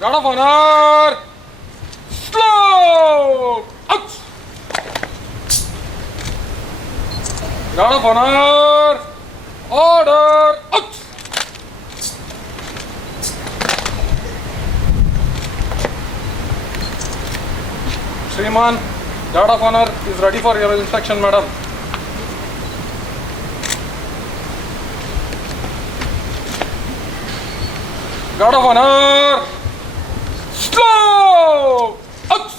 Guard of honor! Slow! Out! Guard of honor! Order! Out! Shriman, Guard of honor is ready for your inspection, madam. Guard of honor! Slow! Out!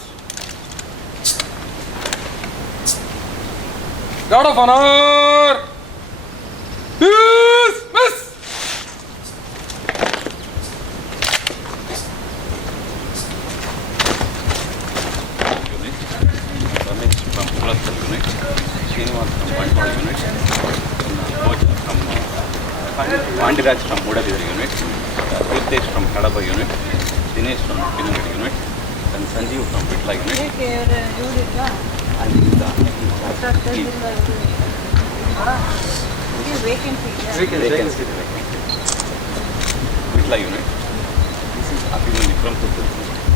Guard of honor! Dismiss! Unit, Ramesh from Cluster Unit, Srinivas from Bangalore Unit, Bhoj from Vandiraj from Mudaviri Unit, Tirthesh from Kadapa Unit, Dinesh from Pinagadi Unit, and Sanjeev from Vitla Unit. And vacancy. Vitla Unit. This is Abhimanyu from Puttur.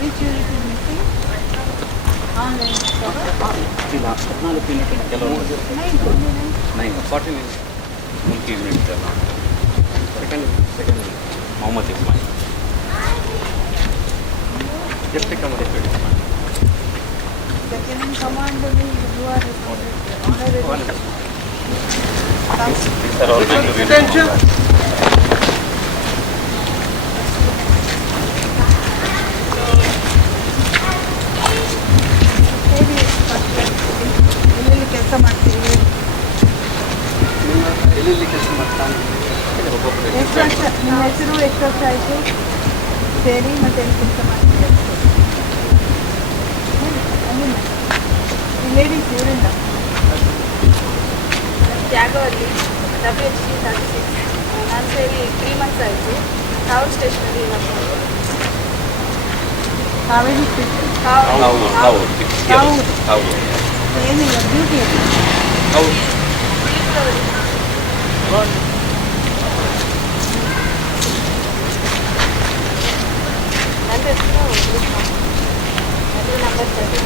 Which unit is missing? Online. 14 unit in Kellogg's. 40 minutes. Mulki unit there now. Second, Mohammed Ismail. Just take a look at it. Second in command, you are reported. These are all going to be Attention! ಎಲ್ಲೆಲ್ಲಿ ಕೆಲಸ ಮಾಡ್ತೀವಿ ಎಷ್ಟು ವರ್ಷ ನಿಮ್ಮ ಹೆಸರು ಎಷ್ಟು ವರ್ಷ ಆಯಿತು ಸೇರಿ ಮತ್ತೆ ಎಲ್ಲಿ ಕೆಲಸ ಮಾಡ್ತೀವಿ ಲೇಡೀಸ್ ಇವರಿಂದ ಜಾಗವಲ್ಲಿ WHC 36 ನಾನು ಸೇರಿ 3 ಮಂತ್ಸ್ ಆಯಿತು ಟೌನ್ ಸ್ಟೇಷನಲ್ಲಿ ಇವಾಗ ಕಾವೇರಿ ಏನಿಲ್ಲ ಡ್ಯೂಟಿ ನನ್ನ ಹೆಸರು ನಂಬರ್ 30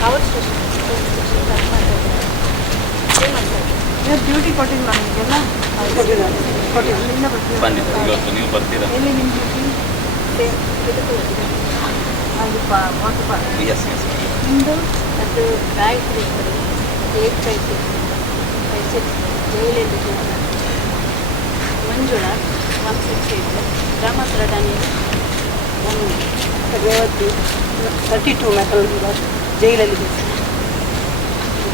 ಟೌನ್ ಸ್ಟೇಷನ್ ವರ್ಕ್ ಮಾಡ್ತಾಯಿದ್ದೀನಿ 3 ಮಂತ್ಸ್ ಆಯಿತು ಇವತ್ತು ಡ್ಯೂಟಿ ಕೊಟ್ಟಿಲ್ಲ ನಿಮಗೆಲ್ಲ ಕೊಟ್ಟಿಲ್ಲ ಇಲ್ಲಿಂದ ಬಂದಿದ್ದಾರೆ ಇವತ್ತು ನೀವು ಬರ್ತೀರಾ? ಎಲ್ಲಿ ನಿಮ್ಮ ಡ್ಯೂಟಿ ಅದು ವಾಟರ್ ಪಾರ್ಕ್ ಎಸ್ ಎಸ್ ನಿಮ್ಮದು ಅದು ಗಾಯತ್ರಿ ಕಡೆ 856 ಜೈಲಲ್ಲಿ ಮಂಜುಳಾ 168 ಗ್ರಾಮಾಂತರ ಠಾಣೆ 32 ಮೆಟಲ್ ಜೈಲಲ್ಲಿ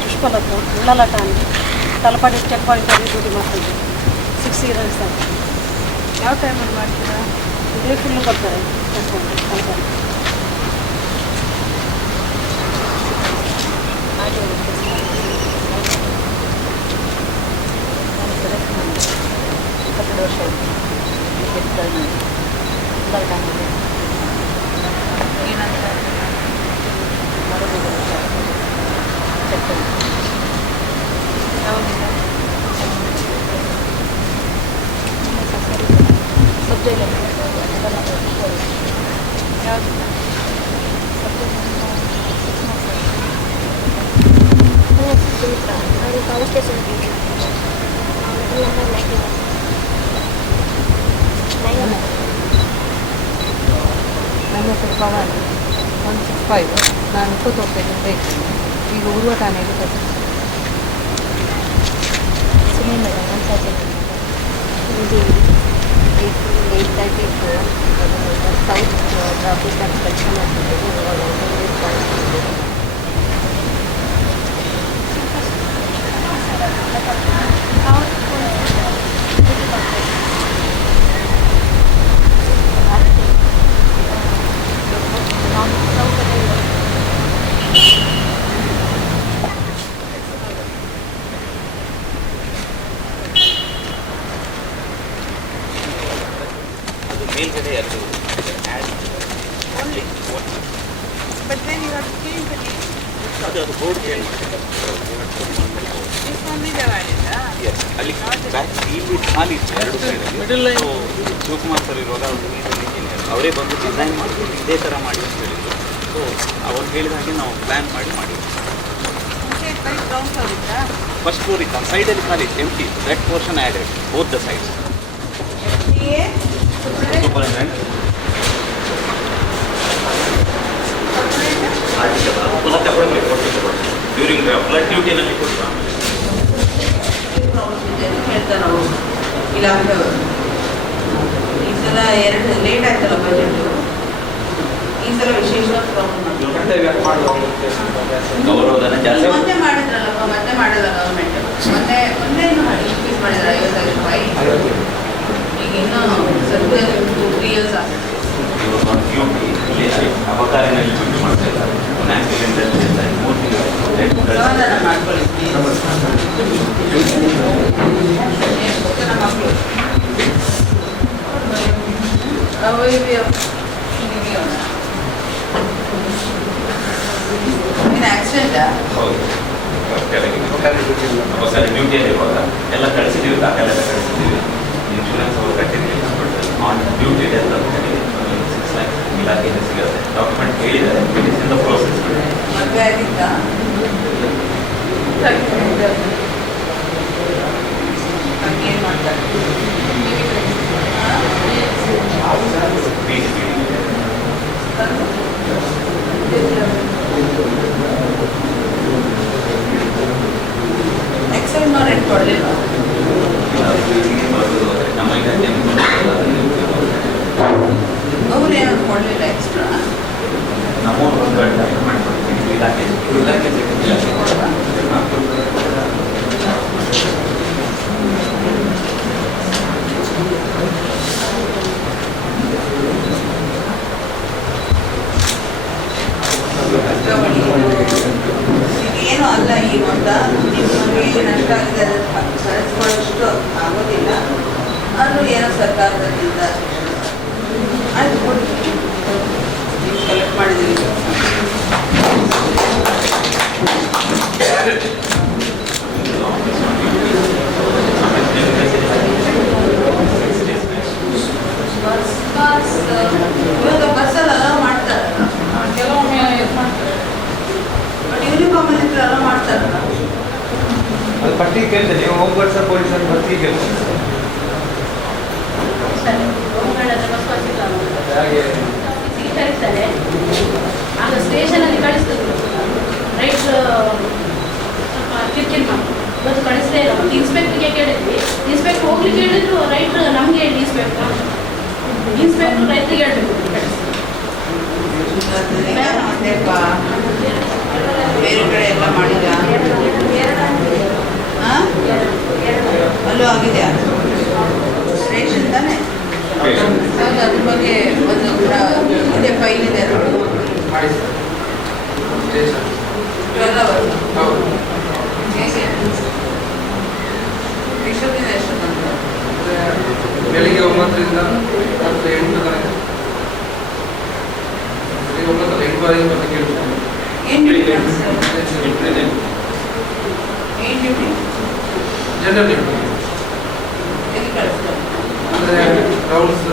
ಪುಷ್ಪಲತಾ ಉಳ್ಳಾಲ ಠಾಣೆ ತಲಪಾಡಿ ಚೆಕ್ ಪಾಯಿಂಟಲ್ಲಿ ಡ್ಯೂಟಿ ಮಾಡ್ತಿದ್ದೆ 6 ಇಯರ್ಸ್ ಆಯಿತು ಯಾವ ಟೈಮಲ್ಲಿ ಮಾಡ್ತೀರಾ ಇದೇ ಫುಲ್ಲು ಕೊಡ್ತಾರೆ ಚೆಕ್ ಪಾಯಿಂಟ್ ತಲಪಾಡಿ ಇಪ್ಪತ್ತೆರಡು ವರ್ಷ ಆಯಿತು ಉಳ್ಳಾಲ ಠಾಣೆಯಲ್ಲಿ ಏನಂತ ಮಾಡೋದು ಚೆಕ್ ಪಾಯಿಂಟ್ ಯಾವಾಗಿಂದ ಸಬ್ಜೆಕ್ಟ್ ಯಾವುದಿಲ್ಲ ಅದು ಟೌನ್ ಸ್ಟೇಷನ್ ನನ್ನ ಹೆಸರು ಭವಾನಿ 165 ನಾನು ಕೂತೋಗ್ಬೇಕಿಂದ ಇದ್ದೀನಿ ಈಗ ಉರುವ ಠಾಣೆಯಲ್ಲಿ ಬರ್ತೀನಿ ಸುಮ್ಮನೆ ಮೇಡಮ್ 834 ಸೌತ್ ಟ್ರಾಫಿಕ್ ಅಂತ ಕೆಲಸ ಮಾಡ್ತಿದ್ದೇವೆ ಮೇಲ್ಗಡೆ ಎರಡು But then you have to change the name. ಅದು ಬೋರ್ಡ್ ಚೇಂಜ್ ಮಾಡ್ತಾರೆ. It's only divided, Yes, ಅಲ್ಲಿ ಬ್ಯಾಕ್ ಇಲ್ಲಿ ಖಾಲಿ ಇತ್ತು ಎರಡು ಸೈಡಲ್ಲಿ. ಶಿವಕುಮಾರ್ ಸರ್ ಇರುವಾಗ ಅವರು ಇಂಜಿನಿಯರ್ ಅವರೇ ಬಂದು ಡಿಸೈನ್ ಮಾಡಿ ಇದೇ ಥರ ಮಾಡಿ ಅಂತ ಹೇಳಿದ್ರು. ಸೊ ಅವ್ರು ಹೇಳಿದ ಹಾಗೆ ನಾವು ಪ್ಲ್ಯಾನ್ ಮಾಡಿ ಫಸ್ಟ್ ಫ್ಲೋರ್ ಇತ್ತು, ಸೈಡಲ್ಲಿ ಖಾಲಿ empty, that portion added both the sides. Superintendent ಪುನಃ ತಗೊಳ್ಳಿ, ಡ್ಯೂರಿಂಗ್ ಫ್ಲಡ್ ಡ್ಯೂಟಿನಲ್ಲಿ ಕೊಟ್ಟು ಹೇಳ್ತಾರೆ ನಾವು ಇಲಾಖೆಯವರು. ಈ ಸಲ 2 ಲೇಟ್ ಆಯ್ತಲ್ಲ ಬಜೆಟ್, ಈ ಸಲ ವಿಶೇಷವಾದ ಗೌರವಧನ ಜಾಸ್ತಿ ಮೊನ್ನೆ ಮಾಡಿದ್ರಲ್ಲಪ್ಪ, ಮತ್ತೆ ಮಾಡಿಲ್ಲ ಗೌರ್ಮೆಂಟ್. ಮೊನ್ನೆ ಇನ್ಕ್ರೀಸ್ ಮಾಡಿದ್ರೆ 50,000 ರೂಪಾಯಿ. ಈಗ ಇನ್ನೂ ಸ್ವಲ್ಪ 2-3 ಇಯರ್ಸ್ ಆಗ್ತದೆ. ಅಬಕಾರಿನಲ್ಲಿ ಡ್ಯೂಟಿ ಮಾಡ್ತಾ ಇದ್ದಾರೆ, ಸಮಾಧಾನ ಮಾಡ್ಕೊಳ್ಳಿ ನಮ್ಮ ಮಕ್ಕಳು. ಇನ್ನು ಆಕ್ಸಿಡೆಂಟಾ? ಹೌದು, ಅಬಕಾರಿ ಡ್ಯೂಟಿಯಲ್ಲಿ ಇರುವಾಗ ಎಲ್ಲ ಕಳಿಸಿದ್ದೀವಿ, ದಾಖಲೆ ಎಲ್ಲ ಕಳಿಸಿದ್ದೀವಿ. ಇನ್ಶೂರೆನ್ಸ್ ಅವರು ಕಟ್ಟಿದ್ದೀವಿ, ಬಟ್ ಆನ್ ಡ್ಯೂಟಿ ಡೆತ್ ಅಂತ ಹೇಳಿ 6 lakhs ಇಲಾಖೆಯಿಂದ ಸಿಗುತ್ತೆ. ಡಾಕ್ಯುಮೆಂಟ್ ಹೇಳಿದ್ದಾರೆ, it is in the process. ಮದುವೆ ಆಗಿದ್ದ ಏನು ಮಾಡ್ತಾರೆ? ಎಕ್ಸೆಲ್ ನೋಡಿ ಕೊಡಲಿಲ್ಲ ನಮ್ಮ ಅವ್ರು ಏನಾದ್ರು ಕೊಡಲಿಲ್ಲ ಎಕ್ಸ್ಟ್ರಾ? ನಮ್ಮೂರು ಮಾಡಿಕೊಡ್ತೀವಿ ಇಲಾಖೆ ಏನು ಅಲ್ಲ, ಈ ಮೊತ್ತ ನಿಮಗೆ ನಷ್ಟ ಆಗಿದೆ, ಸರಿಸ್ಕೊಳ್ಳೋಷ್ಟು ಆಗೋದಿಲ್ಲ. ಆದರೂ ಏನೋ ಸರ್ಕಾರದಿಂದ ಆಯ್ತು ಕೊಡಿ, ನೀವು ಕಲೆಕ್ಟ್ ಮಾಡಿದ್ದೀವಿ. ಇವಾಗ ಬಸ್ಸಲ್ಲಿ ಅಲೋ ಮಾಡ್ತಾರಲ್ಲ, ಕೆಲವೊಮ್ಮೆ ಇದು ಮಾಡ್ತಾರೆ. ಬಟ್ ಯೂನಿಫಾರ್ಮ್ ಅಲ್ಲಿ ಅಲೋ ಮಾಡ್ತಾರಲ್ಲ. ಅದು ಪಟ್ಟಿ ಕೇಳ್ತೇನೆ, ನೀವು ಹೋಗ್ಬರ್ಸ ಪೊಲೀಸ್ ಅಂತ ಬರ್ತಿ ಕೇಳ್ತೇನೆ. ಹಾಗೆ ಕಳಿಸ್ತಾರೆ, ಆಗ ಸ್ಟೇಷನಲ್ಲಿ ಕಳಿಸ್ತಿದ್ರು. ರೈಟ್ ಸ್ವಲ್ಪ ಕಿರ್ಕಿರಿ ಮಾಡಿ ಇವತ್ತು ಕಳಿಸ್ತೇ ಇಲ್ಲ. ಮತ್ತು ಇನ್ಸ್ಪೆಕ್ಟ್ರಿಗೆ ಕೇಳಿದ್ವಿ, ಇನ್ಸ್ಪೆಕ್ಟ್ರ್ ಹೋಗ್ಲಿಕ್ಕೆ ಹೇಳಿದ್ರು, ರೈಟ್ರ್ ನಮಗೆ ಹೇಳಿ ಇನ್ಸ್ಪೆಕ್ಟ್ರ್ ರೈತರಿಗೆ ಹೇಳ್ಬೇಕು ಕಳಿಸಿ. ಅದೇಪ್ಪ ಬೇರೆ ಕಡೆ ಎಲ್ಲ ಮಾಡಿದ ಅಲ್ಲೂ ಆಗಿದೆಯಾ? ರೇಷನ್ ತಾನೆ? ಹೌದು, ಅದ್ರ ಬಗ್ಗೆ ಒಂದು ಇದೆ, ಫೈಲ್ ಇದೆ. ಮಾಡಿ ಸರ್. Station 12 hours. ಹೌದು. ಹೇಗೆ ಎಷ್ಟೊತ್ತಿಂದ ಎಷ್ಟೊತ್ತಂತ? ಬೆಳಿಗ್ಗೆ 9ರಿಂದ ರಾತ್ರಿ 8 ತನಕ. ಬೆಳಿಗ್ಗೆ 9 ಅಲ್ಲ, 8 ಅಂತ ಕೇಳ್ತೇನೆ. ಏನು ಡ್ಯೂಟಿ ಮಾಡಿಸ್ತಾರೆ? ಏನು ಡ್ಯೂಟಿ? ಜನರಲ್ ಡ್ಯೂಟಿ ಎಲ್ಲಿ ಕಳಿಸ್ತಾರೆ? ಅಂದರೆ ರೌಂಡ್ಸ್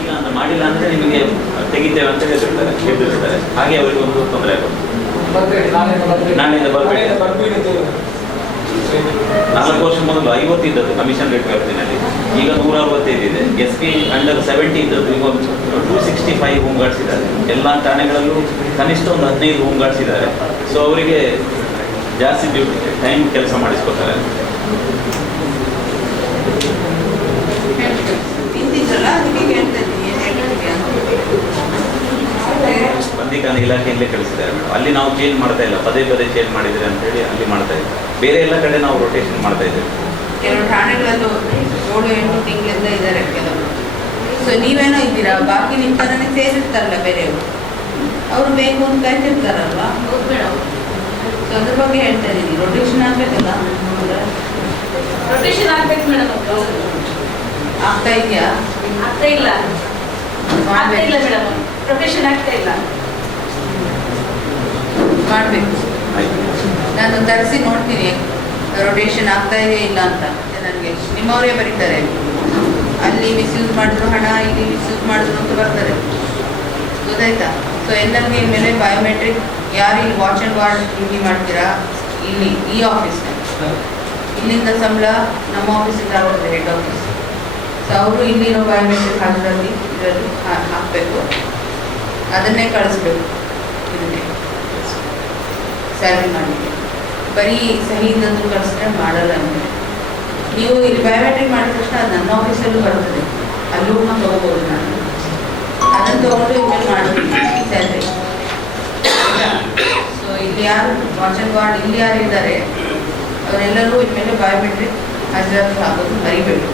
ಈಗ ಅಂತ ಮಾಡಿಲ್ಲ ಅಂದರೆ ನಿಮಗೆ ತೆಗಿತೇವೆ ಅಂತ ಹೇಳಿರ್ತಾರೆ ಹಾಗೆ ಅವರಿಗೆ ಒಂದು ತೊಂದರೆ ಆಗುತ್ತೆ. ನಾಳೆಯಿಂದ ಬರಬೇಕು. 4 ವರ್ಷ ಮೊದಲು 50 ಇದ್ದದ್ದು ಕಮಿಷನ್ ರೇಟ್ ವ್ಯಾಪ್ತಿನಲ್ಲಿ, ಈಗ 165 ಇದೆ. ಎಸ್ ಪಿ ಅಂಡರ್ 70 ಇದ್ದದ್ದು ಈಗ 265 ಹೋಮ್ ಗಾರ್ಡ್ಸ್ ಇದ್ದಾರೆ. ಎಲ್ಲ ಠಾಣೆಗಳಲ್ಲೂ ಕನಿಷ್ಠ ಒಂದು 15 ಹೋಮ್ ಗಾರ್ಡ್ಸ್ ಇದ್ದಾರೆ. ಸೊ ಅವರಿಗೆ ಜಾಸ್ತಿ ಡ್ಯೂಟಿ ಟೈಮ್ ಕೆಲಸ ಮಾಡಿಸ್ಕೊತಾರೆ. ಇಂತಿದ್ರಲ್ಲ ಅದಕ್ಕೆ ಕೇಳ್ತಾ ಇದ್ದೀನಿ. ಬಂದಿಕಾನ ಇಲಾಖೆಯಲ್ಲೇ ಕಳಿಸಿದ್ದಾರೆ ಮೇಡಮ್. ಅಲ್ಲಿ ನಾವು ಚೇಂಜ್ ಮಾಡ್ತಾ ಇಲ್ಲ, ಪದೇ ಪದೇ ಚೇಂಜ್ ಮಾಡಿದರೆ ಅಂತೇಳಿ ಅಲ್ಲಿ ಮಾಡ್ತಾ ಇದ್ದೀವಿ. ಬೇರೆ ಎಲ್ಲ ಕಡೆ ನಾವು ರೊಟೇಷನ್ ಮಾಡ್ತಾ ಇದ್ದೇವೆ. ಕೆಲವು ಠಾಣೆಗಳಲ್ಲೂ 7-8 ತಿಂಗಳಿಂದ ಇದ್ದಾರೆ ಕೆಲವರು. ಸೊ ನೀವೇನೋ ಇದ್ದೀರಾ, ಬಾಕಿ ನಿಮ್ಮ ಥರನೇ ಸೇರಿರ್ತಾರಲ್ಲ ಬೇರೆಯವರು, ಅವರು ಬೇಕು ಅಂತ ಕಾಯ್ತಿರ್ತಾರಲ್ವ. ಸೊ ಅದ್ರ ಬಗ್ಗೆ ಹೇಳ್ತಾ ಇದ್ದೀನಿ. ರೊಟೇಷನ್ ಆಗಬೇಕಲ್ಲ, ರೊಟೇಷನ್ ಆಗ್ಬೇಕು ಮೇಡಮ್. ಆಗ್ತಾ ಇದೆಯಾ? ಆಗ್ತಾ ಇಲ್ಲ ಮೇಡಮ್, ರೊಟೇಷನ್ ಆಗ್ತಾ ಇಲ್ಲ. ಮಾಡಬೇಕು. ಆಯ್ತು. ನಾನು ತರಿಸಿ ನೋಡ್ತೀನಿ ರೊಟೇಷನ್ ಆಗ್ತಾ ಇದೆಯಾ ಇಲ್ಲ ಅಂತ. ನನಗೆ ನಿಮ್ಮವರೇ ಬರೀತಾರೆ. ಅಲ್ಲಿ ಮಿಸ್ಯೂಸ್ ಮಾಡಿದ್ರು ಹಣ, ಇಲ್ಲಿ ಮಿಸ್ಯೂಸ್ ಮಾಡಿದ್ರು ಅಂತ ಬರ್ತಾರೆ. ಗೊತ್ತಾಯ್ತಾ? ಸೊ ಎಲ್ಲರಿಗೆ ಇನ್ಮೇಲೆ ಬಯೋಮೆಟ್ರಿಕ್ ಯಾರು ಇಲ್ಲಿ ವಾಚ್ ಆ್ಯಂಡ್ ವಾರ್ಡ್ ಡ್ಯೂಟಿ ಮಾಡ್ತೀರಾ ಇಲ್ಲಿ ಈ ಆಫೀಸ್ನಲ್ಲಿ, ಇಲ್ಲಿಂದ ಸಂಬಳ ನಮ್ಮ ಆಫೀಸಿಂದ ಆಗುತ್ತೆ, ಹೆಡ್ ಆಫೀಸ್. ಸೊ ಅವರು ಇಲ್ಲಿರೋ ಬಯೋಮೆಟ್ರಿಕ್ ಹಾಜರಾತಿ ಇದರಲ್ಲಿ ಹಾಕಬೇಕು, ಅದನ್ನೇ ಕಳಿಸ್ಬೇಕು ಇದನ್ನೇ ಸ್ಯಾಲ್ರಿ ಮಾಡಲಿಕ್ಕೆ. ಬರೀ ಸಹಿದಂತೂ ಕಳಿಸಿದ್ರೆ ಮಾಡಲ್ಲ. ಅಂದರೆ ನೀವು ಇಲ್ಲಿ ಬಯೋಮೆಟ್ರಿಕ್ ಮಾಡಿದ ತಕ್ಷಣ ಅದು ನನ್ನ ಆಫೀಸಲ್ಲೂ ಬರ್ತದೆ, ಅಲ್ಲೂ ತೊಗೋಬೋದು. ನಾನು ಅದನ್ನು ತೊಗೊಂಡು ಇನ್ಮೇಲೆ ಮಾಡ್ತೀನಿ ಸ್ಯಾಲ್ರಿ. ಸೊ ಇಲ್ಲಿ ಯಾರು ವಾಚ್ ಆ್ಯಂಡ್ ವಾರ್ಡ್ ಇಲ್ಲಿ ಯಾರು ಇದ್ದಾರೆ ಅವರೆಲ್ಲರೂ ಇನ್ಮೇಲೆ ಬಯೋಮೆಟ್ರಿಕ್ ಹಾಜರಾತಿ ಹಾಕೋದು ಮರಿಬೇಡಿ.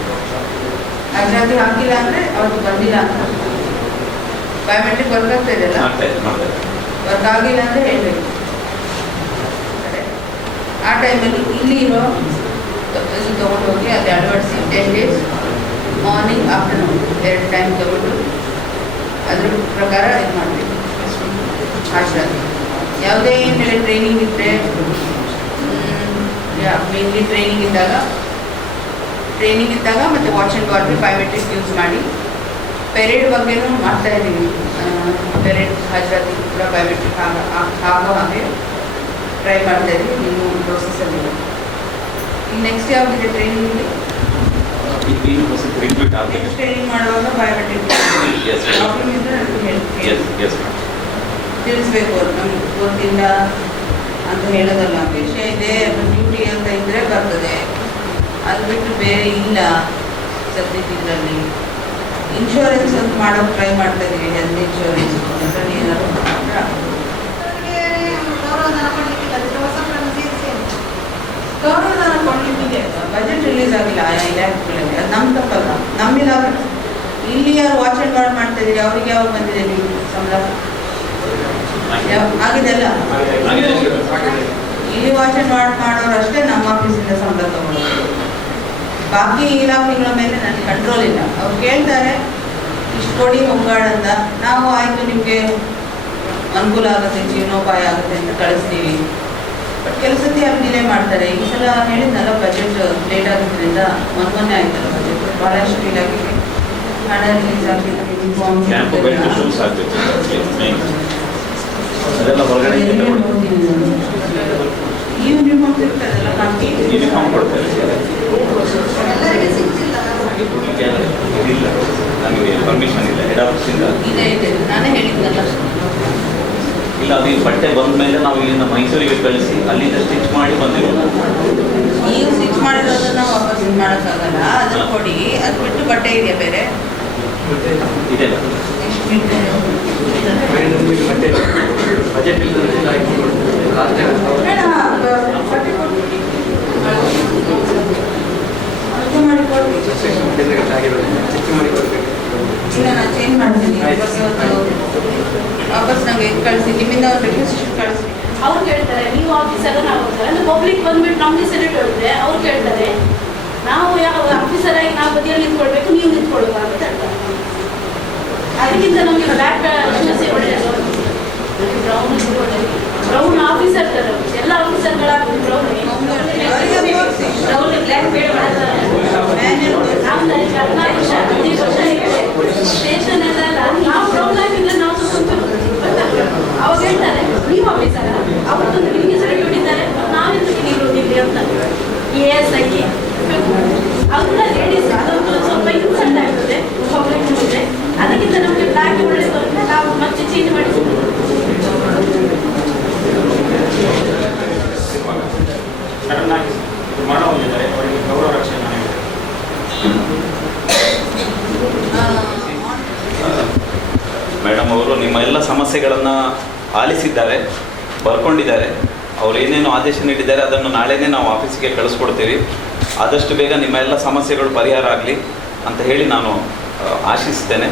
ಹಾಜರಾತಿ ಹಾಕಿಲ್ಲ ಅಂದರೆ ಅವ್ರಿಗೆ ಬಂದಿಲ್ಲ ಅಂತ. ಬಯೋಮೆಟ್ರಿಕ್ ವರ್ಕ್ ಆಗ್ತಾ ಇದೆಯಲ್ಲ, ವರ್ಕ್ ಆಗಿಲ್ಲ ಅಂದರೆ ಹೇಳಬೇಕು. ಆ ಟೈಮಲ್ಲಿ ಇಲ್ಲಿ ಇರೋ ಇದು ತೊಗೊಂಡೋಗಿ ಅದು ಅಳವಡಿಸಿ 10 days ಮಾರ್ನಿಂಗ್ ಆಫ್ಟರ್ನೂನ್ 2 ಟೈಮ್ ತೊಗೊಂಡು ಅದ್ರ ಪ್ರಕಾರ ಇದು ಮಾಡಬೇಕು ಹಾಜರಾತಿ. ಯಾವುದೇ ಮೇಲೆ ಟ್ರೈನಿಂಗ್ ಇದ್ದರೆ ಮೇನ್ಲಿ ಟ್ರೈನಿಂಗ್ ಇದ್ದಾಗ ಮತ್ತು ವಾಚ್ ಆ್ಯಂಡ್ ವಾರ್ಡ್ಗೆ ಬಯೋಮೆಟ್ರಿಕ್ ಯೂಸ್ ಮಾಡಿ. ಪೆರೇಡ್ ಬಗ್ಗೆನೂ ಮಾಡ್ತಾ ಇದ್ದೀವಿ. ಪೆರೇಡ್ ಹಾಜರಾತಿ ಕೂಡ ಬಯೋಮೆಟ್ರಿಕ್ ಆಗೋ ಹಾಗೆ ಟ್ರೈ ಮಾಡ್ತಾ ಇದ್ದೀವಿ. ನೀವು ಪ್ರೋಸೆಸ್ಸಲ್ಲಿ ನೆಕ್ಸ್ಟ್ ಯಾವುದಿದೆ ಟ್ರೈನಿಂಗಲ್ಲಿ? ನೆಕ್ಸ್ಟ್ ಟ್ರೈನಿಂಗ್ ಮಾಡುವಾಗ ಬಯೋಮೆಟ್ರಿಕ್ ಪ್ರಾಬ್ಲಮ್ ಇದ್ದರೆ ತಿಳಿಸ್ಬೇಕು. ಅವ್ರು ನಮ್ಗೆ ಗೊತ್ತಿಲ್ಲ ಅಂತ ಹೇಳೋದಲ್ಲ. ವಿಷಯ ಇದೆ ಡ್ಯೂಟಿ ಅಂತ ಇದ್ದರೆ ಬರ್ತದೆ, ಅದು ಬಿಟ್ಟು ಬೇರೆ ಇಲ್ಲ. ಸದ್ಯಕ್ಕೆ ಇದರಲ್ಲಿ ಇನ್ಶೂರೆನ್ಸ್ ಅಂತ ಮಾಡೋಕೆ ಟ್ರೈ ಮಾಡ್ತಾ ಇದ್ದೀವಿ, ಹೆಲ್ತ್ ಇನ್ಶೂರೆನ್ಸ್. ಅದರಲ್ಲಿ ಏನಾದ್ರು ಗೌರವಧನ ಕೊಡಲಿಕ್ಕಿದೆ. ಬಜೆಟ್ ರಿಲೀಸ್ ಆಗಿಲ್ಲ ಆಯಾ ಇಲಾಖೆಗಳಲ್ಲಿ, ಅದು ನಮ್ಮ ತಪ್ಪಲ್ಲ, ನಮ್ಮಿಲ್ಲ. ಇಲ್ಲಿ ಯಾರು ವಾಚ್ ಆ್ಯಂಡ್ ವಾರ್ಡ್ ಮಾಡ್ತಾ ಇದ್ದೀರಿ ಅವ್ರಿಗೆ ಯಾವಾಗ ಬಂದಿದೆ ನೀವು ಸಂಬಳ? ಆಗಿದೆ ಅಲ್ಲ. ಇಲ್ಲಿ ವಾಚ್ ಆ್ಯಂಡ್ ವಾರ್ಡ್ ಮಾಡೋರು ಅಷ್ಟೇ ನಮ್ಮ ಆಫೀಸಿಂದ ಸಂಬಳ ತಗೊಳ್ಳೋದು. ಬಾಕಿ ಇಲಾಖೆಗಳ ಮೇಲೆ ನನಗೆ ಕಂಟ್ರೋಲ್ ಇಲ್ಲ. ಅವ್ರು ಕೇಳ್ತಾರೆ ಇಷ್ಟು ಕೊಡಿ ಹೋಗಾಡ್ ಅಂತ, ನಾವು ಆಯಿತು ನಿಮಗೆ ಅನುಕೂಲ ಆಗುತ್ತೆ, ಜೀವನೋಪಾಯ ಆಗುತ್ತೆ ಅಂತ ಕಳಿಸ್ತೀವಿ. ಬಟ್ ಕೆಲಸಕ್ಕೆ ಯಾರು ಡಿಲೇ ಮಾಡ್ತಾರೆ. ಈ ಸಲ ಹೇಳಿದ್ನಲ್ಲ ಬಜೆಟ್ ಲೇಟ್ ಆಗಿದ್ದರಿಂದ ಮೊನ್ನೆ ಆಯ್ತಲ್ಲ ಬಜೆಟ್, ಭಾಳಷ್ಟು ಇಲಾಖೆಗೆ ಹಣ ರಿಲೀಸ್ ಆಗಿಲ್ಲ. ಯೂನಿಫಾರ್ಮ್ ಇರ್ತಾರಲ್ಲ ನಮಗೆ ಪರ್ಮಿಷನ್ ಇಲ್ಲ ಹೆಡ್ ಆಫೀಸಿಂದ. ಇದೆ ನಾನೇ ಹೇಳಿದ್ನಲ್ಲ. ಇಲ್ಲ, ಅದು ಈ ಬಟ್ಟೆ ಬಂದ ಮೇಲೆ ನಾವು ಇಲ್ಲಿಂದ ಮೈಸೂರಿಗೆ ಕಳಿಸಿ ಅಲ್ಲಿಂದ ಸ್ಟಿಚ್ ಮಾಡಿ ಬಂದಿರೋದು. ಈಗ ಸ್ಟಿಚ್ ಮಾಡಿರೋದನ್ನ ವಾಪಸ್ ಇದು ಮಾಡೋಕ್ಕಾಗಲ್ಲ, ಅದನ್ನು ಕೊಡಿ. ಅದು ಬಿಟ್ಟು ಬಟ್ಟೆ ಇದೆಯಾ ಬೇರೆ? ಇದೆ. ಎಷ್ಟು ಬಿಟ್ಟು ಬಜೆಟ್ ಬಟ್ಟೆ ಕೊಡ್ತೀವಿ, ಅರ್ಥ ಮಾಡಿ ಕೊಡ್ತೀವಿ. ಇಲ್ಲ ನಾನು ಚೇಂಜ್ ಮಾಡ್ತೀನಿ. ವಾಪಸ್ ನಂಗೆ ಕಳಿಸಿ, ನಿಮ್ಮಿಂದ ಒಂದು ರಿಕ್ವೆಸ್ಟ್ ಕಳಿಸಿ. ಅವ್ರು ಕೇಳ್ತಾರೆ ನೀವು ಆಫೀಸರ್, ನಾವು ಅಂದ್ರೆ ಪಬ್ಲಿಕ್ ಬಂದ್ಬಿಟ್ಟು ನಮಗೆ ಸೆಲೆಕ್ಟ್ ಹೋದ್ರೆ ಅವ್ರು ಕೇಳ್ತಾರೆ ನಾವು ಯಾವ ಆಫೀಸರ್ ಆಗಿ ನಾವು ಬದಿಯಲ್ಲಿ ನಿಂತ್ಕೊಳ್ಬೇಕು, ನೀವು ನಿಂತ್ಕೊಳ್ಬೇಕು ಅಂತ ಹೇಳ್ತಾರೆ. ಅದಕ್ಕಿಂತ ನಮಗೆ ಬ್ಲ್ಯಾಕ್ ಶೂಸ್ ಒಳ್ಳೆಯದು, ಬ್ರೌನ್ ಆಫೀಸರ್ ತರ ಎಲ್ಲ ಆಫೀಸರ್ಗಳ ಬ್ರೌನ್ ಬ್ಲ್ಯಾಕ್ ಬೇಡ. ನಾವು 14 ವರ್ಷ 15 ವರ್ಷ ಸ್ಟೇಷನ್ ಎಲ್ಲ ನಾವು ಬ್ರೌನ್ ಆಗಿಲ್ಲ, ನಾವು ಸ್ವಲ್ಪ ಅವಾಗ ಹೇಳ್ತಾರೆ ನೀವು ಆಫೀಸರ, ಅವತ್ತು ನಿಮಗೆ ಸೆಲೆಕ್ಟ್ ಹೊಡಿತಾರೆ, ನಾವೆಂದು ನೀವು ಹೋಗಿದ್ರಿ ಅಂತ. AS ಆಗಿ ಅವ್ರನ್ನ ಲೇಡೀಸ್ ಅದೊಂದು ಸ್ವಲ್ಪ ಇನ್ಸಲ್ಟ್ ಆಗ್ತದೆ ಪಬ್ಲಿಕ್ ಮುಂದೆ. ಅದಕ್ಕಿಂತ ನಮಗೆ ಬ್ಲ್ಯಾಕ್ ಒಳ್ಳೆಯದು ಅಂತ ನಾವು ಮತ್ತೆ ಚೇಂಜ್ ಮಾಡಿಸ್ತೀವಿ. ಸಡನ್ ಆಗಿ ಮಾಡೋ ಹೊಂದಿದ್ದಾರೆ, ಅವರಿಗೆ ಗೌರವ ರಕ್ಷಣೆ ಮಾಡಿದ್ದಾರೆ. ಮೇಡಮ್ ಅವರು ನಿಮ್ಮ ಎಲ್ಲ ಸಮಸ್ಯೆಗಳನ್ನು ಆಲಿಸಿದ್ದಾರೆ, ಬರ್ಕೊಂಡಿದ್ದಾರೆ. ಅವ್ರು ಏನೇನು ಆದೇಶ ನೀಡಿದ್ದಾರೆ ಅದನ್ನು ನಾಳೆನೇ ನಾವು ಆಫೀಸಿಗೆ ಕಳಿಸ್ಕೊಡ್ತೀವಿ. ಆದಷ್ಟು ಬೇಗ ನಿಮ್ಮ ಎಲ್ಲ ಸಮಸ್ಯೆಗಳು ಪರಿಹಾರ ಆಗಲಿ ಅಂತ ಹೇಳಿ ನಾನು ಆಶಿಸ್ತೇನೆ.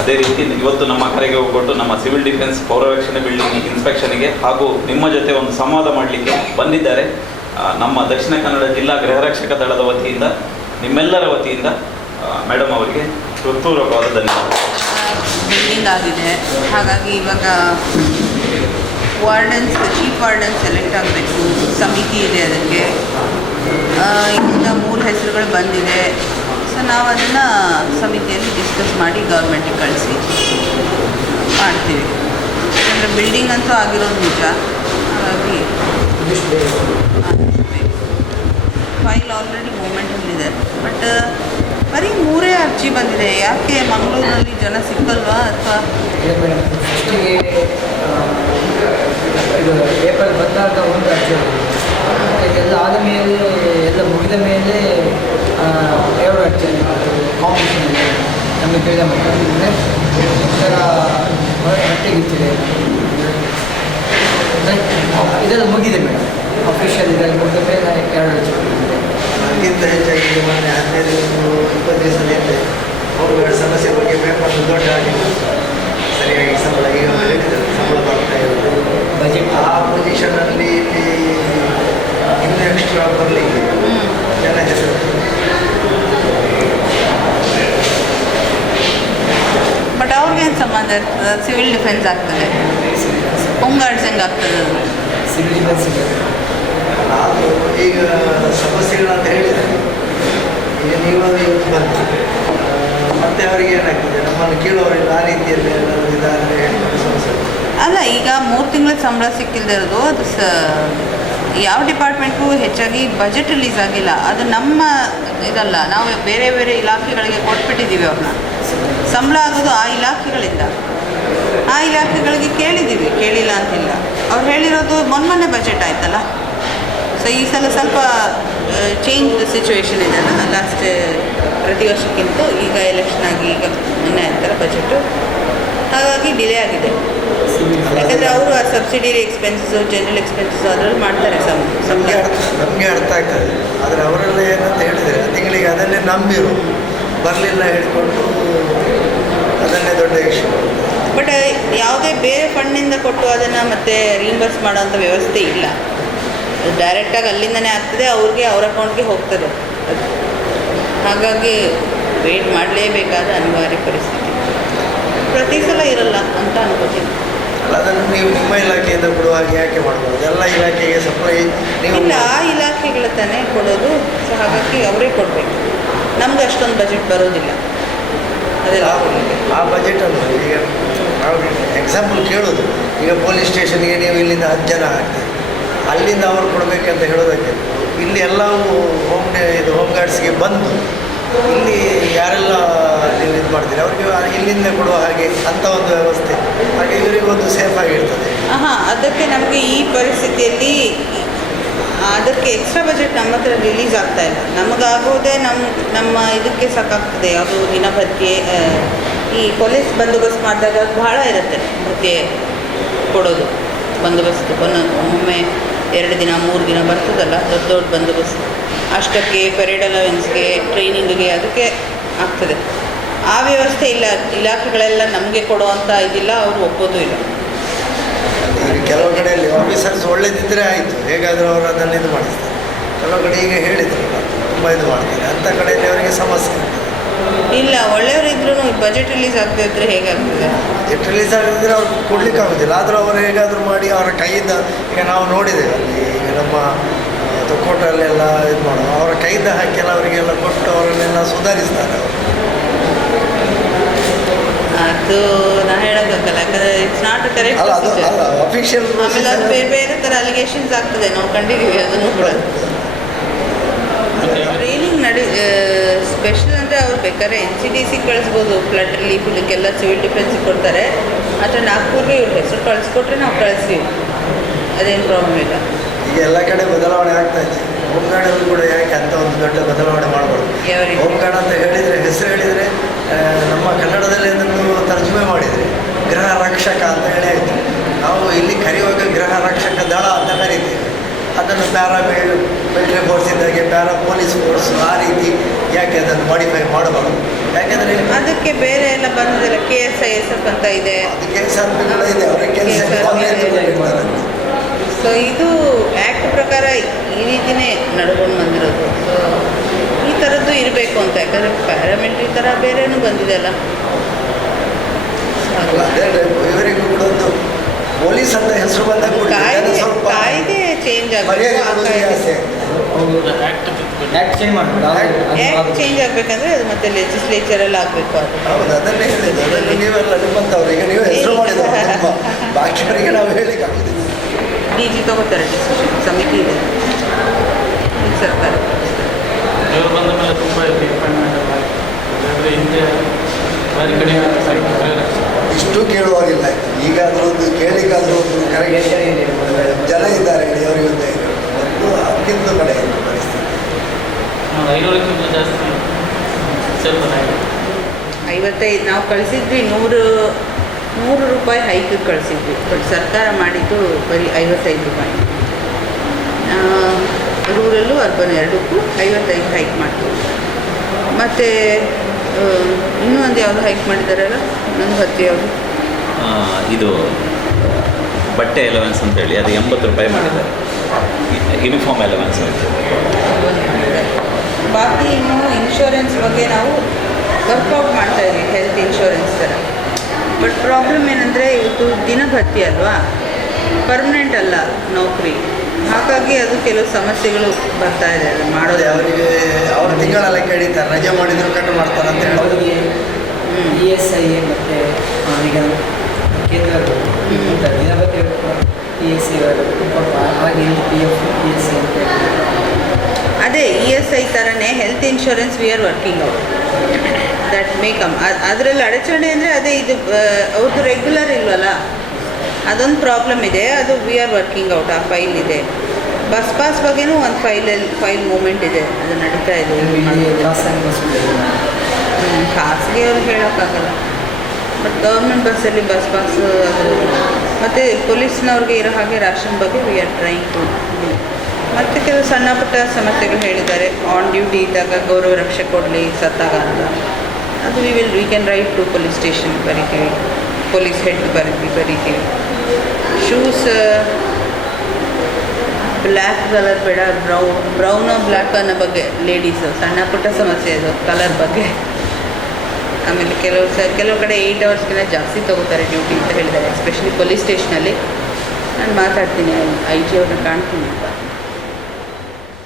ಅದೇ ರೀತಿ ಇವತ್ತು ನಮ್ಮ ಕರೆಗೆ ಹೋಗ್ಬಿಟ್ಟು ನಮ್ಮ ಸಿವಿಲ್ ಡಿಫೆನ್ಸ್ ಪೌರರಕ್ಷಣೆ ಬಿಲ್ಡಿಂಗ್ ಇನ್ಸ್ಪೆಕ್ಷನ್ಗೆ ಹಾಗೂ ನಿಮ್ಮ ಜೊತೆ ಒಂದು ಸಂವಾದ ಮಾಡಲಿಕ್ಕೆ ಬಂದಿದ್ದಾರೆ. ನಮ್ಮ ದಕ್ಷಿಣ ಕನ್ನಡ ಜಿಲ್ಲಾ ಗೃಹರಕ್ಷಕ ದಳದ ವತಿಯಿಂದ, ನಿಮ್ಮೆಲ್ಲರ ವತಿಯಿಂದ ಮೇಡಮ್ ಅವರಿಗೆ ಹೃತ್ಪೂರ್ವಕವಾದ ಧನ್ಯವಾದ. ಬಿಲ್ಡಿಂಗ್ ಆಗಿದೆ, ಹಾಗಾಗಿ ಇವಾಗ ವಾರ್ಡನ್ಸ್, ಚೀಫ್ ವಾರ್ಡನ್ ಸೆಲೆಕ್ಟ್ ಆಗಬೇಕು. ಸಮಿತಿ ಇದೆ ಅದಕ್ಕೆ. ಇಂದ 3 ಹೆಸರುಗಳು ಬಂದಿದೆ. ಸೊ ನಾವು ಅದನ್ನು ಸಮಿತಿಯಲ್ಲಿ ಡಿಸ್ಕಸ್ ಮಾಡಿ ಗೌರ್ಮೆಂಟಿಗೆ ಕಳಿಸಿ ಮಾಡ್ತೀವಿ. ಯಾಕಂದರೆ ಬಿಲ್ಡಿಂಗ್ ಅಂತೂ ಆಗಿರೋದು ನಿಜ. ಹಾಗಾಗಿ ಫೈಲ್ ಆಲ್ರೆಡಿ ಮೂಮೆಂಟಲ್ಲಿದೆ. ಬಟ್ ಬರೀ 3 ಅರ್ಜಿ ಬಂದಿದೆ. ಯಾಕೆ ಮಂಗಳೂರಿನಲ್ಲಿ ಜನ ಸಿಕ್ಕಲ್ವಾ ಅಥವಾ ಫಸ್ಟಿಗೆ ಇದು ಏಪ್ರಿಲ್ 16 ಒಂದು ಅರ್ಜಿ ಎಲ್ಲ ಆದ ಮೇಲೆ ಎಲ್ಲ ಮುಗಿದ ಮೇಲೆ 2 ಅರ್ಜಿ ಕಾಂಪಿಟೇಷನ್ ನಮಗೆ ತಿಳಿದ ಮಟ್ಟಿಗೆ ಈ ಥರ ಹೊಟ್ಟೆಗಿತ್ತಿದೆ. ಇದೆಲ್ಲ ಮುಗಿದೆ ಮೇಡಮ್. ಅಫಿಷಿಯಲ್ ಇದರಲ್ಲಿ ಮುಗಿದ ಮೇಲೆ 2 ಅರ್ಜಿ. ಅದಕ್ಕಿಂತ ಹೆಚ್ಚಾಗಿ ಮೊನ್ನೆ 15-20 ದಿವಸದ ಹಿಂದೆ ಅವ್ರ ಸಮಸ್ಯೆ ಬಗ್ಗೆ ಪೇಪರ್ ದೊಡ್ಡ ಆಗಿಲ್ಲ. ಸರಿಯಾಗಿ ಸಂಬಳ ಈಗ ಹೇಳಿದ್ದಾರೆ, ಸಂಬಳ ಬರ್ತಾ ಇರೋದು ಬಜೆಟ್ ಆ ಪೊಸಿಷನಲ್ಲಿ ಇಲ್ಲಿ ಇನ್ನೂ ಎಕ್ಸ್ಟ್ರಾ ಬರಲಿಕ್ಕೆ ಜನ ಹೆಸರು. ಬಟ್ ಅವ್ರಿಗೇನು ಸಂಬಂಧ ಇರ್ತದೆ? ಸಿವಿಲ್ ಡಿಫೆನ್ಸ್ ಆಗ್ತದೆ, ಹೋಮ್ ಗಾರ್ಡ್ಸ್ ಹೆಂಗೆ ಆಗ್ತದೆ? ಅದು ಸಿವಿಲ್ ಡಿಫೆನ್ಸ್ ಇದೆ. ಆದರೂ ಈಗ ಸಮಸ್ಯೆಗಳಂತ ಹೇಳಿದ್ದಾರೆ. ಈಗ ನೀವು ಇವತ್ತು ಬಂದು ಮತ್ತೆ ಅವರಿಗೆ ಏನಾಗ್ತದೆ, ನಮ್ಮನ್ನು ಕೇಳೋರಿಲ್ಲ ಆ ರೀತಿಯಲ್ಲಿ ಏನಾದರೂ ಇದಾದರೆ ಸಮಸ್ಯೆ. ಅಲ್ಲ, ಈಗ 3 ತಿಂಗಳ ಸಂಬಳ ಸಿಕ್ಕಿಲ್ದೇ ಇರೋದು ಅದು ಯಾವ ಡಿಪಾರ್ಟ್ಮೆಂಟ್ಗೂ ಹೆಚ್ಚಾಗಿ ಬಜೆಟ್ ರಿಲೀಸ್ ಆಗಿಲ್ಲ. ಅದು ನಮ್ಮ ಇದಲ್ಲ, ನಾವು ಬೇರೆ ಬೇರೆ ಇಲಾಖೆಗಳಿಗೆ ಕೊಟ್ಬಿಟ್ಟಿದ್ದೀವಿ ಅವ್ರನ್ನ. ಸಂಬಳ ಆಗೋದು ಆ ಇಲಾಖೆಗಳಿಂದ. ಆ ಇಲಾಖೆಗಳಿಗೆ ಕೇಳಿದ್ದೀವಿ, ಕೇಳಿಲ್ಲ ಅಂತಿಲ್ಲ. ಅವ್ರು ಹೇಳಿರೋದು ಮೊನ್ನೆ ಬಜೆಟ್ ಆಯ್ತಲ್ಲ. ಸೊ ಈ ಸಲ ಸ್ವಲ್ಪ ಚೇಂಜ್ ಸಿಚುವೇಶನ್ ಇದೆಯಲ್ಲ, ಲಾಸ್ಟ್ ಪ್ರತಿ ವರ್ಷಕ್ಕಿಂತ ಈಗ ಎಲೆಕ್ಷನ್ ಆಗಿ ಈಗ ಮೊನ್ನೆ ಆಯ್ತಲ್ಲ ಬಜೆಟು, ಹಾಗಾಗಿ ಡಿಲೇ ಆಗಿದೆ. ಯಾಕಂದರೆ ಅವರು ಆ ಸಬ್ಸಿಡಿಯರಿ ಎಕ್ಸ್ಪೆನ್ಸಸ್ಸು, ಜನರಲ್ ಎಕ್ಸ್ಪೆನ್ಸಸ್ಸು ಅದರಲ್ಲಿ ಮಾಡ್ತಾರೆ ಸಂಬಳ. ನಮಗೆ ಅರ್ಥ ಆಗ್ತದೆ. ಆದರೆ ಅವರೆಲ್ಲ ಏನಂತ ಹೇಳಿದರೆ ತಿಂಗಳಿಗೆ ಅದನ್ನೇ ನಂಬಿರು, ಬರಲಿಲ್ಲ ಹೇಳಿಕೊಂಡು ಅದನ್ನೇ ದೊಡ್ಡ ಇಶ್ಯೂ. ಬಟ್ ಯಾವುದೇ ಬೇರೆ ಫಂಡ್ನಿಂದ ಕೊಟ್ಟು ಅದನ್ನು ಮತ್ತೆ ರೀಂಬರ್ಸ್ ಮಾಡೋವಂಥ ವ್ಯವಸ್ಥೆ ಇಲ್ಲ. ಅದು ಡೈರೆಕ್ಟಾಗಿ ಅಲ್ಲಿಂದನೇ ಆಗ್ತದೆ, ಅವ್ರಿಗೆ ಅವ್ರ ಅಕೌಂಟ್ಗೆ ಹೋಗ್ತದೆ. ಹಾಗಾಗಿ ವೇಟ್ ಮಾಡಲೇಬೇಕಾದ ಅನಿವಾರ್ಯ ಪರಿಸ್ಥಿತಿ. ಪ್ರತಿ ಸಲ ಇರಲ್ಲ ಅಂತ ಅನ್ಕೋತೀನಿ. ಅಲ್ಲ, ಅದನ್ನು ನೀವು ನಿಮ್ಮ ಇಲಾಖೆಯಿಂದ ಕೊಡುವಾಗ ಯಾಕೆ ಮಾಡ್ಬೋದು? ಎಲ್ಲ ಇಲಾಖೆಗೆ ಸಪ್ಲೈ ನೀವು ಇಲ್ಲ, ಆ ಇಲಾಖೆಗಳ ತಾನೇ ಕೊಡೋದು. ಸೊ ಹಾಗಾಗಿ ಅವರೇ ಕೊಡಬೇಕು. ನಮ್ಗೆ ಅಷ್ಟೊಂದು ಬಜೆಟ್ ಬರೋದಿಲ್ಲ. ಅದೆಲ್ಲ ಆ ಬಜೆಟನ್ನು ಈಗ ನಾವು ಎಕ್ಸಾಂಪಲ್ ಕೇಳೋದು, ಈಗ ಪೊಲೀಸ್ ಸ್ಟೇಷನ್ಗೆ ನೀವು ಇಲ್ಲಿಂದ 10 ಜನ ಹಾಕ್ತೀವಿ, ಅಲ್ಲಿಂದ ಅವ್ರು ಕೊಡಬೇಕಂತ ಹೇಳೋದಕ್ಕೆ ಇಲ್ಲಿ ಎಲ್ಲವೂ ಹೋಮ್ ಗಾರ್ಡ್ಸ್ಗೆ ಬಂದು ಇಲ್ಲಿ ಯಾರೆಲ್ಲ ನೀವು ಇದು ಮಾಡ್ತೀರಿ ಅವ್ರಿಗೆ ಇಲ್ಲಿಂದ ಕೊಡುವ ಹಾಗೆ ಅಂಥ ಒಂದು ವ್ಯವಸ್ಥೆ, ಹಾಗೆ ಇವರಿಗೊಂದು ಸೇಫ್ ಆಗಿರ್ತದೆ. ಅದಕ್ಕೆ ನಮಗೆ ಈ ಪರಿಸ್ಥಿತಿಯಲ್ಲಿ ಅದಕ್ಕೆ ಎಕ್ಸ್ಟ್ರಾ ಬಜೆಟ್ ನಮ್ಮ ಹತ್ರ ರಿಲೀಸ್ ಆಗ್ತಾ ಇಲ್ಲ. ನಮಗಾಗೋದೇ ನಮ್ಮ ಇದಕ್ಕೆ ಸಾಕಾಗ್ತದೆ. ಯಾವುದು ದಿನ ಭತ್ಯೆ, ಈ ಪೊಲೀಸ್ ಬಂದೋಬಸ್ತ್ ಮಾಡಿದಾಗ ಬಹಳ ಇರುತ್ತೆ ಭತ್ಯೆ ಕೊಡೋದು. ಬಂದೋಬಸ್ತ್ ಒಮ್ಮೊಮ್ಮೆ 2 ದಿನ 3 ದಿನ ಬರ್ತದಲ್ಲ, ದೊಡ್ಡ ಬಂದೋಬಸ್ತ್, ಅಷ್ಟಕ್ಕೆ ಪೆರೇಡ್ ಅಲವೆನ್ಸ್ಗೆ, ಟ್ರೈನಿಂಗಿಗೆ, ಅದಕ್ಕೆ ಆಗ್ತದೆ. ಆ ವ್ಯವಸ್ಥೆ ಇಲ್ಲ. ಇಲಾಖೆಗಳೆಲ್ಲ ನಮಗೆ ಕೊಡುವಂಥ ಇದಿಲ್ಲ, ಅವರು ಒಪ್ಪೋದು ಇಲ್ಲ. ಈಗ ಕೆಲವು ಕಡೆಯಲ್ಲಿ ಆಫೀಸರ್ಸ್ ಒಳ್ಳೇದಿದ್ದರೆ ಆಯಿತು, ಹೇಗಾದರೂ ಅವರು ಅದನ್ನು ಇದು ಮಾಡಿಸ್ತಾರೆ. ಕೆಲವು ಕಡೆ ಈಗ ಹೇಳಿದ್ರಲ್ಲ ತುಂಬ ಇದು ಮಾಡ್ತಾರೆ, ಅಂಥ ಕಡೆಯಲ್ಲಿ ಅವರಿಗೆ ಸಮಸ್ಯೆ ಇರ್ತದೆ. ಇಲ್ಲ, ಒಳ್ಳೆಯವರಿದ್ರೂ ಬಜೆಟ್ ರಿಲೀಸ್ ಆಗದೆ ಇದ್ದರೆ ಹೇಗಾಗ್ತದೆ? ಬಜೆಟ್ ರಿಲೀಸ್ ಆಗಿದ್ದರೆ ಅವ್ರು ಕೊಡಲಿಕ್ಕೆ ಆಗೋದಿಲ್ಲ. ಆದರೂ ಅವರು ಹೇಗಾದರೂ ಮಾಡಿ ಅವರ ಕೈಯಿಂದ, ಈಗ ನಾವು ನೋಡಿದ್ದೇವೆ ಅಲ್ಲಿ ಈಗ ನಮ್ಮ ಕೋಟಲ್ಲೆಲ್ಲ ಇದು ಮಾಡೋದು, ಅವರ ಕೈಯಿಂದ ಹಾಕಿ ಅವರಿಗೆಲ್ಲ ಕೊಟ್ಟು ಅವರನ್ನೆಲ್ಲ ಸುಧಾರಿಸ್ತಾರೆ ಅವರು. ಅದು ನಾ ಹೇಳೋಕ್ಕಾಗಲ್ಲ, ಯಾಕಂದರೆ ಇಟ್ಸ್ ನಾಟ್ ಕರೆಕ್ಟ್. ಅಲ್ಲ, ಅದು ಅಲ್ಲ ಅಫಿಷಿಯಲ್. ಆಮೇಲೆ ಅದು ಬೇರೆ ಬೇರೆ ಥರ ಅಲಿಗೇಷನ್ಸ್ ಆಗ್ತದೆ, ನಾವು ಕಂಡಿದ್ದೀವಿ ಅದನ್ನು ಕೂಡ. ಟ್ರೈನಿಂಗ್ ಸ್ಪೆಷಲ್ ಅಂದರೆ ಅವ್ರು ಬೇಕಾದ್ರೆ NCDC ಕಳಿಸ್ಬೋದು, ಫ್ಲಡ್ ರಿಲೀಫ್ ಇದಕ್ಕೆಲ್ಲ ಸಿವಿಲ್ ಡಿಫೆನ್ಸಿಗೆ ಕೊಡ್ತಾರೆ. ಆದರೆ ನಾಗ್ಪುರ್ಗೆ ಇವ್ರ ಹೆಸರು ಕಳಿಸ್ಕೊಟ್ರೆ ನಾವು ಕಳಿಸ್ತೀವಿ, ಅದೇನು ಪ್ರಾಬ್ಲಮ್ ಇಲ್ಲ. ಈಗ ಎಲ್ಲ ಕಡೆ ಬದಲಾವಣೆ ಆಗ್ತಾ ಇದೆ. ಹೋಮ್ ಗಾರ್ಡಲ್ಲಿ ಕೂಡ ಯಾಕೆ ಅಂತ ಒಂದು ದೊಡ್ಡ ಬದಲಾವಣೆ ಮಾಡಬಾರ್ದು? ಯಾವ ರೀತಿ? ಹೋಮ್ ಗಾರ್ಡ್ ಅಂತ ಹೇಳಿದರೆ, ಹೆಸರು ಹೇಳಿದರೆ ನಮ್ಮ ಕನ್ನಡದಲ್ಲಿ ಅದನ್ನು ತರ್ಜುಮೆ ಮಾಡಿದರೆ ಗೃಹ ರಕ್ಷಕ ಅಂತ ಹೇಳಿ ಆಯಿತು. ನಾವು ಇಲ್ಲಿ ಕರೆಯುವಾಗ ಗೃಹ ರಕ್ಷಕ ದಳ ಅಂತ ಕರಿತೀವಿ. ಅದನ್ನು ಮಿಲಿಟರಿ ಫೋರ್ಸ್ ಇದ್ದಾಗೆ ಪ್ಯಾರಾ ಪೊಲೀಸ್ ಫೋರ್ಸ್ ಆ ರೀತಿ ಯಾಕೆ ಅದನ್ನು ಮಾಡಿಫೈ ಮಾಡಬಾರ್ದು? ಯಾಕೆಂದರೆ ಅದಕ್ಕೆ ಬೇರೆ ಎಲ್ಲ ಬಂದಿದೆಲ್ಲ, KSISF ಅಂತ ಇದೆ, ಅದಕ್ಕೆ ಸರ್ಪಿಗಳು ಇದೆ, ಅವರ ಕೆಲಸ. ಸೊ ಇದು ಆ್ಯಕ್ಟ್ ಪ್ರಕಾರ ಈ ರೀತಿಯೇ ನಡ್ಕೊಂಡು ಬಂದಿರೋದು. ಸೊ ಈ ಥರದ್ದು ಇರಬೇಕು ಅಂತ, ಯಾಕಂದರೆ ಪ್ಯಾರಾಮಿಲಿಟ್ರಿ ಥರ ಬೇರೆನೂ ಬಂದಿದೆ ಅಲ್ಲ. ಅದೇ ಇವರಿಗೂ ಕೂಡ ಒಂದು ಪೊಲೀಸ್ ಅಂತ ಹೆಸರು ಬಂದಾಗ ಕಾಯ್ದೆ ಚೇಂಜ್ ಮರ್ಯಾದೆ ಆಗಬೇಕು. ಕೊಡೋದು ಜಾಸ್ತಿ ಆಗಿದೆ. ಆ್ಯಕ್ಟ್ ಚೇಂಜ್ ಮಾಡಬೇಕು ಆ್ಯಕ್ಟ್ ಚೇಂಜ್ ಆಗಬೇಕಂದ್ರೆ ಅದು ಮತ್ತೆ ಲೆಜಿಸ್ಲೇಚರಲ್ಲಿ ಆಗಬೇಕು ಅದು. ಹೌದು, ಅದನ್ನೇ ಹೇಳಿದ್ದು. ಅದನ್ನು ನೀವೆಲ್ಲ ನಿಮ್ಮಂಥವ್ರು ಈಗ ನೀವು ಹೆಸರು ಮಾಡಿದವರು ತುಂಬ, ಬಾಕಿಯವರಿಗೆ ನಾವು ಹೇಳಿಕ್ಕೆ ಆಗುದಿಲ್ಲ. ಡಿ ಜಿ ತಗೋತಾರೆ ಡಿಸಿಷನ್, ಸಮಿತಿ ಇದೆ ಈ ಸರ್ಕಾರ. ಇವರು ಬಂದ ಮೇಲೆ ತುಂಬ ಡಿಪೆಂಡ್ಮೆಂಟ್ ಎಲ್ಲ ಅಂದರೆ ಹಿಂದೆ ಬಾರಿ ಕಡೆ ಇಷ್ಟು ಕೇಳುವಾಗಿಲ್ಲ. ಈಗಾದರೂ ಒಂದು ಕೇಳಿಕಾದರೂ ಒಂದು ಕರೆಕ್ಟ್ ಜನ ಇದ್ದಾರೆ ಹೇಳಿ ಅವರಿಗೆ ಒಂದು ಅದಕ್ಕಿಂತ ಕಡೆ ಇದೆ ಪರಿಸ್ಥಿತಿ. 500ಕ್ಕಿಂತ ಜಾಸ್ತಿ ಸೇರ್ತಾರೆ. 55 ನಾವು ಕಳಿಸಿದ್ವಿ, 100 ರೂಪಾಯಿ ಹೈಕ್ ಕಳಿಸಿದ್ವಿ. ಬಟ್ ಸರ್ಕಾರ ಮಾಡಿದ್ದು ಬರೀ 55 ರೂಪಾಯಿ. ರೂರಲ್ಲು ಅರ್ಬನ್ ಎರಡಕ್ಕೂ 55 ಹೈಕ್ ಮಾಡ್ತೀವಿ. ಮತ್ತು ಇನ್ನೂ ಒಂದು ಯಾವುದು ಹೈಕ್ ಮಾಡಿದ್ದಾರಲ್ಲ, ಇನ್ನೊಂದು 10 ಯಾವುದು ಇದು ಬಟ್ಟೆ ಎಲೆವೆನ್ಸ್ ಅಂತೇಳಿ ಅದು 80 ರೂಪಾಯಿ ಮಾಡಿದ್ದಾರೆ. ಯೂನಿಫಾರ್ಮ್ ಎಲೆವೆನ್ಸ್ ಅಂತ. ಬಾಕಿ ಇನ್ನು ಇನ್ಶೂರೆನ್ಸ್ ಬಗ್ಗೆ ನಾವು ವರ್ಕೌಟ್ ಮಾಡ್ತಾಯಿದ್ವಿ, ಹೆಲ್ತ್ ಇನ್ಶೂರೆನ್ಸ್ ಥರ. ಬಟ್ ಪ್ರಾಬ್ಲಮ್ ಏನಂದರೆ ಇವತ್ತು ದಿನಭತ್ಯೆ ಅಲ್ವಾ, ಪರ್ಮನೆಂಟ್ ಅಲ್ಲ ನೌಕರಿ. ಹಾಗಾಗಿ ಅದು ಕೆಲವು ಸಮಸ್ಯೆಗಳು ಬರ್ತಾ ಇದೆ ಅದು ಮಾಡೋದು. ಅವರಿಗೆ ಅವ್ರ ತಿಂಗಳೆಲ್ಲ ಕೇಳಿದ್ದಾರೆ, ರಜೆ ಮಾಡಿದ್ರು ಕಟ್ ಮಾಡ್ತಾರೆ ಅಂತ ಹೇಳಿ. ಅವರಿಗೆ ESI ಮತ್ತು ಈಗ ಕೇಂದ್ರ ದಿನಭತ್ಯೆ ESI ಹಾಗೆ PF ESI ಅಂತ ಅದೇ ESI ಥರನೇ health insurance we are working out that may come. ಅದರಲ್ಲಿ ಅಡಚಣೆ ಅಂದರೆ ಅದೇ ಇದು ಅವ್ರದ್ದು ರೆಗ್ಯುಲರ್ ಇಲ್ವಲ್ಲ, ಅದೊಂದು ಪ್ರಾಬ್ಲಮ್ ಇದೆ. ಅದು ವಿ ಆರ್ ವರ್ಕಿಂಗ್ ಔಟ್. ಆ ಫೈಲ್ ಇದೆ. ಬಸ್ ಪಾಸ್ ಬಗ್ಗೆನೂ ಒಂದು ಫೈಲ್ ಮೂಮೆಂಟ್ ಇದೆ, ಅದು ನಡೀತಾ ಇದೆ. ಖಾಸಗಿ ಅವ್ರಿಗೆ ಹೇಳೋಕ್ಕಾಗಲ್ಲ, ಬಟ್ ಗೌರ್ಮೆಂಟ್ ಬಸ್ಸಲ್ಲಿ ಬಸ್ ಪಾಸ್ ಅದು. ಮತ್ತು ಪೊಲೀಸ್ನವ್ರಿಗೆ ಇರೋ ಹಾಗೆ ರಾಷನ್ ಬಗ್ಗೆ ವಿ ಆರ್ ಟ್ರೈಂಗ್ ಟು. ಮತ್ತು ಕೆಲವು ಸಣ್ಣ ಪುಟ್ಟ ಸಮಸ್ಯೆಗಳು ಹೇಳಿದ್ದಾರೆ. ಆನ್ ಡ್ಯೂಟಿ ಇದ್ದಾಗ ಗೌರವ ರಕ್ಷೆ ಕೊಡಲಿ, ಸತ್ತಾಗ ಅಂತ. ಅದು we can write to police station ಬರೀತೀವಿ, ಪೊಲೀಸ್ ಹೆಡ್ ಬರೀತೀವಿ. ಶೂಸ್ ಬ್ಲ್ಯಾಕ್ ಕಲರ್ ಬೇಡ, ಬ್ರೌನು ಬ್ಲ್ಯಾಕ್ ಅನ್ನೋ ಬಗ್ಗೆ ಲೇಡೀಸು ಸಣ್ಣ ಪುಟ್ಟ ಸಮಸ್ಯೆ ಇದು ಕಲರ್ ಬಗ್ಗೆ. ಆಮೇಲೆ ಕೆಲವು ಕಡೆ 8 ಅವರ್ಸ್ಗಿಂತ ಜಾಸ್ತಿ ತೊಗೋತಾರೆ ಡ್ಯೂಟಿ ಅಂತ ಹೇಳಿದ್ದಾರೆ, ಎಸ್ಪೆಷಲಿ ಪೊಲೀಸ್ ಸ್ಟೇಷನಲ್ಲಿ. ನಾನು ಮಾತಾಡ್ತೀನಿ, IG ಅವ್ರನ್ನ ಕಾಣ್ತೀನಿ ಅಂತ.